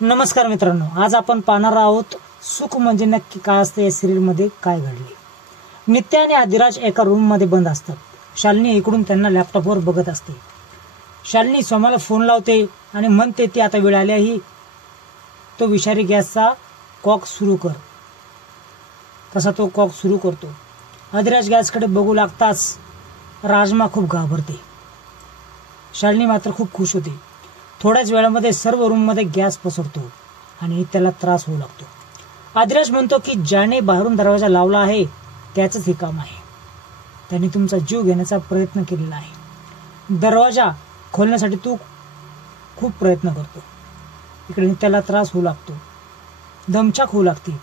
नमस्कार मित्रांनो, आज आपण पाहणार आहोत सुख म्हणजे नक्की काय असते या सिरियल मध्ये काय घडले। नित्या आणि आदिराज एका रूम मध्ये बंद असतात। शालिनी इकडून त्यांना लॅपटॉपवर बघत असते। शालिनी सोमाला फोन लावते आणि म्हणते ती आता वेळ आल्याही तो विषारी गॅसचा कॉक सुरू कर। तसा तो कॉक सुरू करतो। आदिराज गॅसकडे बघू लागताच राजमा खूप घाबरते। शालिनी मात्र खूप खुश होते। थोड्याच वेळामध्ये सर्व रूम मध्ये गॅस पसरतो आणि त्याला त्रास होऊ लागतो। आदिराज म्हणतो की ज्याने बाहेरून दरवाजा लावला आहे त्याचंच हे काम आहे। त्याने तुमचा जीव घेण्याचा प्रयत्न केलेला आहे। दरवाजा खोलण्यासाठी तू खूप प्रयत्न करतो। इकडे त्याला त्रास होऊ लागतो, दमछाक होऊ लागते।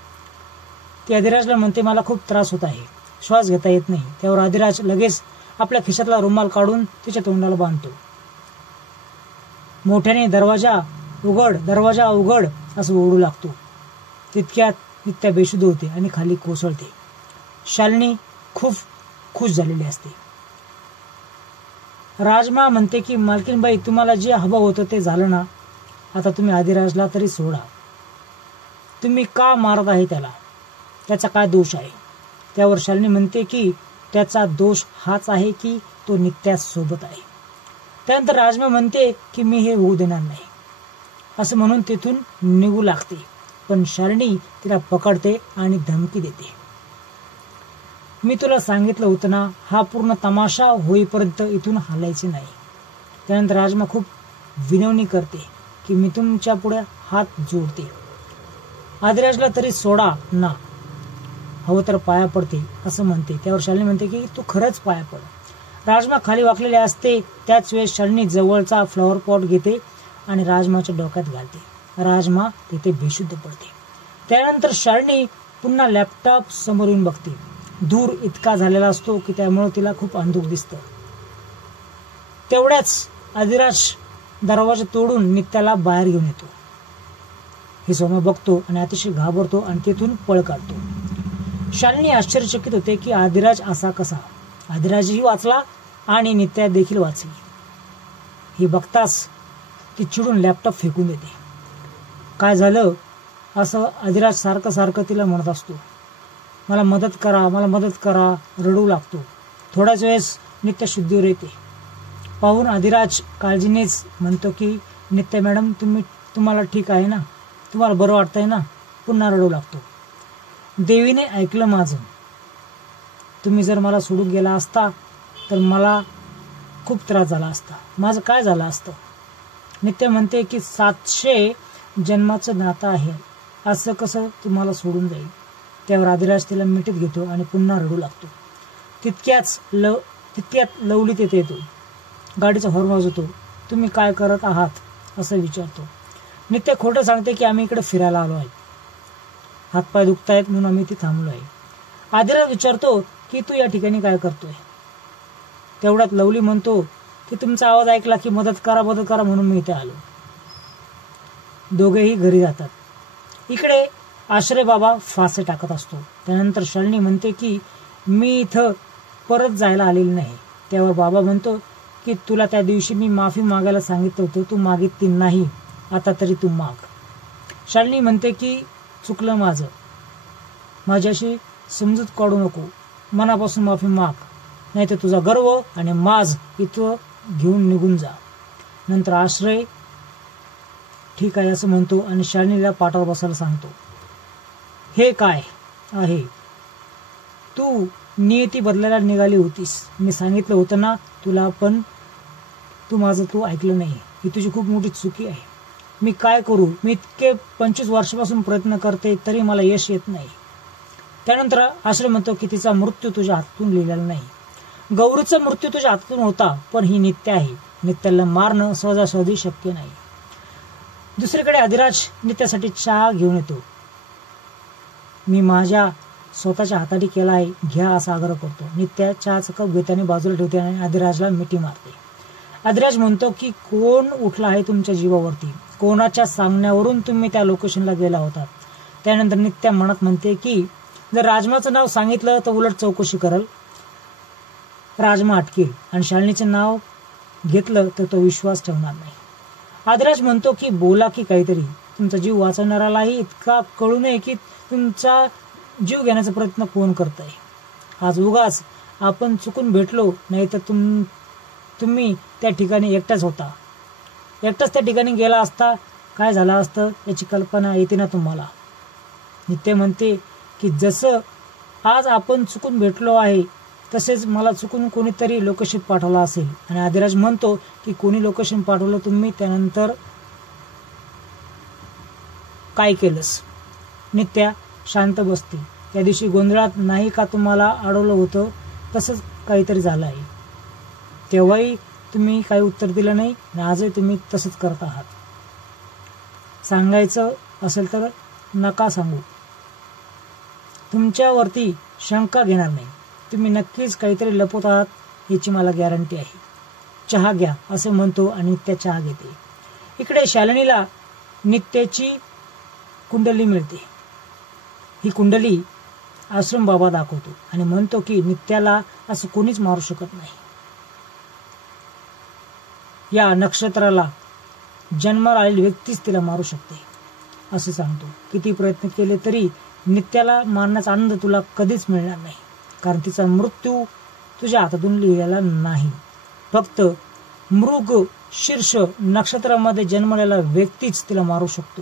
ती आदिराजला म्हणते मला खूप त्रास होत आहे, श्वास घेता येत नाही। त्यावर आदिराज लगेच आपल्या खिशातला रुमाल काढून तिच्या तोंडाला बांधतो। मोठ्याने दरवाजा उघड असं ओरडू लागतो। तितक्यात नित्या बेशुद्ध होते आणि खाली कोसळते। शालिनी खूप खुश झालेली असते। राजमा म्हणते की मालकीनबाई, तुम्हाला जे हवं होतं ते झालं ना, आता तुम्ही आदिराजला तरी सोडा। तुम्ही का मारत आहे त्याला? त्याचा काय दोष आहे? त्यावर शालिनी म्हणते की त्याचा दोष हाच आहे की तो नित्या सोबत आहे। त्यानंतर राजमा म्हणते की मी हे होऊ देणार नाही असं म्हणून तिथून निघू लागते, पण शालिनी तिला पकडते आणि धमकी देते। मी तुला सांगितलं होतं ना, हा पूर्ण तमाशा होईपर्यंत इथून हलायचे नाही। त्यानंतर राजमा खूप विनवणी करते की मी तुमच्या पुढे हात जोडते, आदिराजला तरी सोडा ना, हवं तर पाया पडते असं म्हणते। त्यावर शालिनी म्हणते की तू खरंच पाया पड। राजमा खाली वाकलेले असते। त्याच वेळेस शालिनी जवळचा फ्लॉवर पॉट घेते आणि राजमाच्या डोक्यात घालते। राजमा तिथे बेशुद्ध पडते। त्यानंतर शालिनी पुन्हा लॅपटॉप समोर येऊन बघते। धूर इतका झालेला असतो की त्यामुळे तिला खूप अंधुक दिसतं। तेवढ्याच आदिराज दरवाजा तोडून नित्याला बाहेर घेऊन येतो। हे सोमा बघतो आणि अतिशय घाबरतो आणि तिथून पळ काढतो। शालिनी आश्चर्यचकित होते की आदिराज असा कसा? आदिराजही वाचला आणि नित्या देखील वाचली। हे बघताच ती चिडून लॅपटॉप फेकून देते। काय झालं असं आदिराज सारखं तिला म्हणत असतो। मला मदत करा, मला मदत करा, रडू लागतो। थोड्याच वेळेस नित्या शुद्धीवर येते। पाहून आदिराज काळजीनेच म्हणतो की नित्या मॅडम, तुम्हाला ठीक आहे ना? तुम्हाला बरं वाटतंय ना? पुन्हा रडू लागतो। देवीने ऐकलं माझं। तुम्ही जर मला सोडून गेला असता तर मला खूप त्रास झाला असता। माझं काय झालं असतं? नित्य म्हणते की 700 जन्माचं नातं आहे, असं कसं तुम्हाला सोडून जाईल? त्यावर आदिराज तिला मिठीत घेतो आणि पुन्हा रडू लागतो। तितक्यात लवली तिथे येतो। गाडीचा हॉर्न वाजवतो। तुम्ही काय करत आहात असं विचारतो। नित्य खोटं सांगते की आम्ही इकडे फिरायला आलो आहे, हातपाय दुखतायत म्हणून आम्ही इथे थांबलो आहे। आदिराज विचारतो की तू या ठिकाणी काय करतोय? तेवढ्यात लवली म्हणतो की तुमचा आवाज ऐकला की मदत करा म्हणून मी इथे आलो। दोघेही घरी जातात। इकडे आश्रय बाबा फासे टाकत असतो। त्यानंतर शालिनी म्हणते की मी इथं परत जायला आलेली नाही। त्यावर बाबा म्हणतो की तुला त्या दिवशी मी माफी मागायला सांगितलं होतं, तू मागितली नाही, आता तरी तू माग। शालिनी म्हणते की चुकलं माझं, माझ्याशी समजूत काढू नको, मनापासून माफी माग, नाही तर तुझा गर्व आणि माज इथं घेऊन निघून जा। नंतर आश्रय ठीक आहे असं म्हणतो आणि शालिनीला पाठावर बसायला सांगतो। हे काय आहे? तू नियती बदलायला निघाली होतीस, मी सांगितलं होतं ना तुला, पण तू ऐकलं नाही। ही तुझी खूप मोठी चुकी आहे। मी काय करू? मी इतके 25 वर्षापासून प्रयत्न करते तरी मला यश येत नाही। त्यानंतर आश्रय म्हणतो की तिचा मृत्यू तुझ्या हातून लिहिलेला नाही। गौरीचा मृत्यू तुझ्या हातून होता, पण ही नित्य आहे। नित्याला मारणं सहजासहजी शक्य नाही। दुसरीकडे आदिराज नित्यासाठी चहा घेऊन येतो। मी माझ्या स्वतःच्या हाताने केला आहे, घ्या असा आग्रह करतो। नित्या चहाचा कप घेताना बाजूला ठेवते आणि आदिराजला मिठी मारते। आदिराज म्हणतो की कोण उठला आहे तुमच्या जीवावरती? कोणाच्या सांगण्यावरून तुम्ही त्या लोकेशनला गेला होतात? त्यानंतर नित्या मनात म्हणते की जर राजमाचं नाव सांगितलं तर उलट चौकशी करल, राजमा अटकेल, आणि शालिनीचं नाव घेतलं तर तो विश्वास ठेवणार नाही। आदिराज म्हणतो की बोला की काहीतरी, तुमचा जीव वाचवणारालाही इतका कळू नये की तुमचा जीव घेण्याचा प्रयत्न कोण करत आहे. आज उगाच आपण चुकून भेटलो नाही तर तुम्ही त्या ठिकाणी एकटाच होता. एकटाच त्या ठिकाणी गेला असता काय झालं असतं याची कल्पना येते ना तुम्हाला. नित्य म्हणते की जसं आज आपण चुकून भेटलो आहे तसेच मला चुकून कोणीतरी लोकेशन पाठवला असेल. आणि आदिराज म्हणतो की कोणी लोकेशन पाठवलं तुम्ही त्यानंतर काय केलंस. नित्या शांत बसते. त्या दिवशी गोंधळात नाही का तुम्हाला अडवलं होतं तसंच काहीतरी झालं आहे. तेव्हाही तुम्ही काही उत्तर दिलं नाही आणि आजही तुम्ही तसंच करत आहात. सांगायचं असेल तर नका सांगू. तुमच्यावरती शंका घेणार नाही. तुम्ही नक्कीच काहीतरी लपवत आहात याची मला गॅरंटी आहे. चहा घ्या असे म्हणतो आणि नित्या चहा घेते. इकडे शालिनीला नित्याची कुंडली मिळते. ही कुंडली आश्रम बाबा दाखवतो आणि म्हणतो की नित्याला असं कोणीच मारू शकत नाही. या नक्षत्राला जन्माला आलेली व्यक्तीच तिला मारू शकते असं सांगतो. किती प्रयत्न केले तरी नित्याला मारण्याचा आनंद तुला कधीच मिळणार नाही, कारण तिचा मृत्यू तुझ्या हातातून लिहिलेला नाही. फक्त मृग शीर्ष नक्षत्रामध्ये जन्मलेला व्यक्तीच तिला मारू शकतो.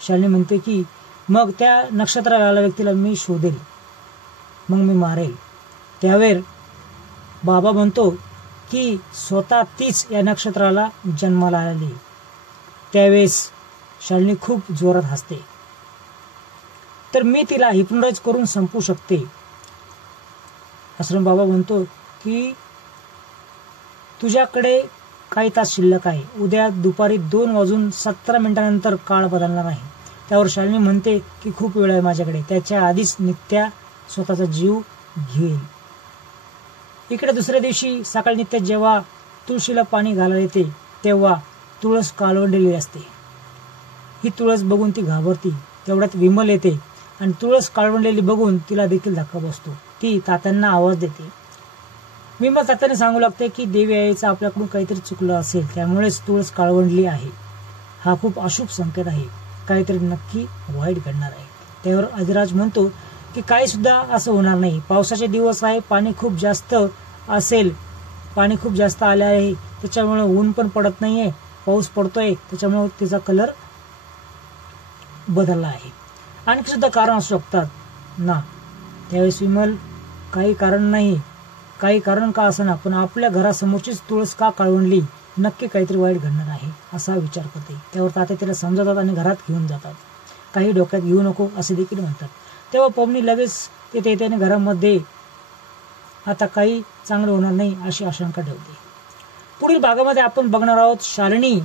शालिनी म्हणते की मग त्या नक्षत्राला व्यक्तीला मी शोधेल, मग मी मारेल. त्यावेळेस बाबा म्हणतो की स्वतः तीच या नक्षत्राला जन्माला आलेली. त्यावेळेस शालिनी खूप जोरात हसते. तर मी तिला हिप्नोटाइज करून संपवू शकते. आश्रम बाबा म्हणतो की तुझ्याकडे काही तास शिल्लक आहे. उद्या दुपारी 2:17 काळ बदलणार आहे. त्यावर शालिनी म्हणते की खूप वेळ आहे माझ्याकडे. त्याच्या आधीच नित्या स्वतःचा जीव घेईल. इकडे दुसऱ्या दिवशी सकाळी नित्या जेव्हा तुळशीला पाणी घालायला येते तेव्हा तुळस काळवंडलेली असते. ही तुळस बघून ती घाबरती. तेवढ्यात विमल येते आणि तुळस काळवंडलेली बघून तिला देखील धक्का बसतो. ती तात्यांना आवाज देते. विमल तात्यांना सांगू लागते की देवी आईचं आपल्याकडून काहीतरी चुकलं असेल, त्यामुळेच तुळस काळवंडली आहे. हा खूप अशुभ संकेत आहे. काहीतरी नक्की वाईट घडणार आहे. त्यावर अधिराज म्हणतो की काही सुद्धा असं होणार नाही. पावसाचे दिवस आहे, पाणी खूप जास्त असेल, पाणी खूप जास्त आले आहे, त्याच्यामुळे ऊन पण पडत नाहीये, पाऊस पडतोय, त्याच्यामुळे त्याचा कलर बदलला आहे. आणखी सुद्धा कारण असू शकतात ना. त्यावेळेस विमल काही कारण नाही, काही कारण का असं ना, पण आपल्या घरासमोरचीच तुळस का काळवंडली, नक्की काहीतरी वाईट घडणार आहे असा विचार करते. त्यावर तात्या तिला समजवतात आणि घरात घेऊन जातात. काही डोक्यात घेऊ नको असे देखील म्हणतात. तेव्हा पवनी लगेच तिथे येते आणि घरामध्ये आता काही चांगलं होणार नाही अशी आशंका ठेवते. पुढील भागामध्ये आपण बघणार आहोत शालिनी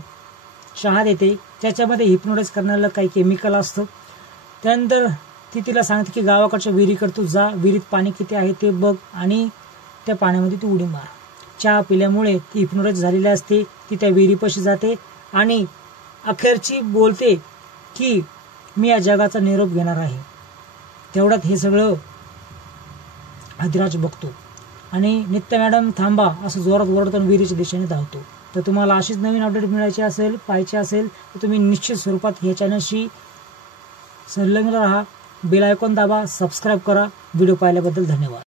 चहा देते, त्याच्यामध्ये हिप्नोटाइज करण्याला काही केमिकल असतं. त्यानंतर ती तिला सांगते की गावाकडच्या विहिरीकडे तू जा, विहिरीत पाणी किती आहे ते बघ आणि त्या पाण्यामध्ये तू उडी मार. चहा पिल्यामुळे ती हिप्नोटाइज झालेली असते. ती त्या विहिरीपाशी जाते आणि अखेरची बोलते की मी या जगाचा निरोप घेणार आहे. तेवढ्यात हे सगळं अधिराज बघतो आणि नित्य मॅडम थांबा असं जोरात ओरडून विहिरीच्या दिशेने धावतो. तर तुम्हाला अशीच नवीन अपडेट मिळायची असेल, पाहायची असेल तर तुम्ही निश्चित स्वरूपात या चॅनलशी संलग्न राहा. बेल आयकॉन दाबा, सबस्क्राईब करा. व्हिडिओ पाहिल्याबद्दल धन्यवाद.